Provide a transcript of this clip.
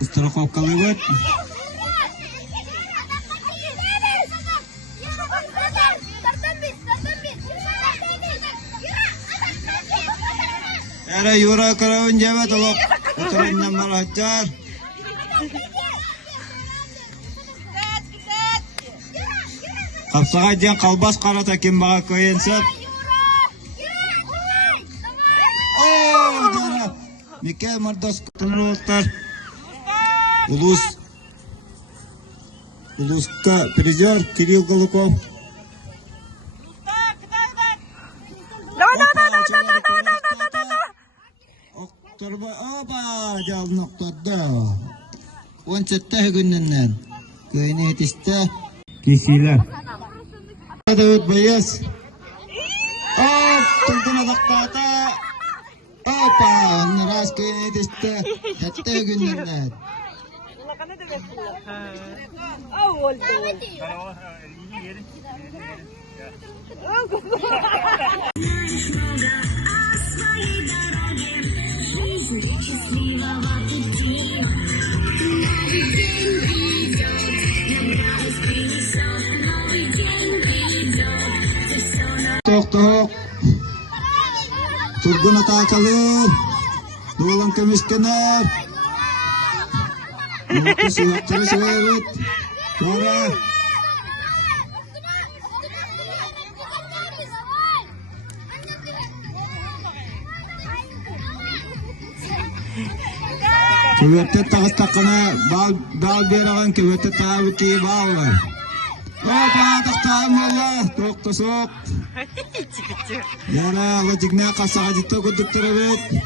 страховкалы бөт. Әрі юра көрәуін жабет олып. Отырыннан бар атчар. Қапсаға ден қалбас қарата кем баға көйенсіп. Меке мардас күтініріқтар. Улуска призер Кирилл Голуков. Опа, жалын оқтарды. 17 күнінен көйіне етісті кесейлер. Дәуіт байыз. Тұлдың адақтаты. Опа, оны рас көйіне етісті 7 күнінен. Tok. Turgun atakalı. Dolan kemiskener. Mungkin suatu sewet. Kora. Kuvvetli tağız takına bal beragan kuvvetli tabi ki bağlar. Opa taktağım valla. Tok. Yana alacık ne kasağa ciddi kuduktur evet.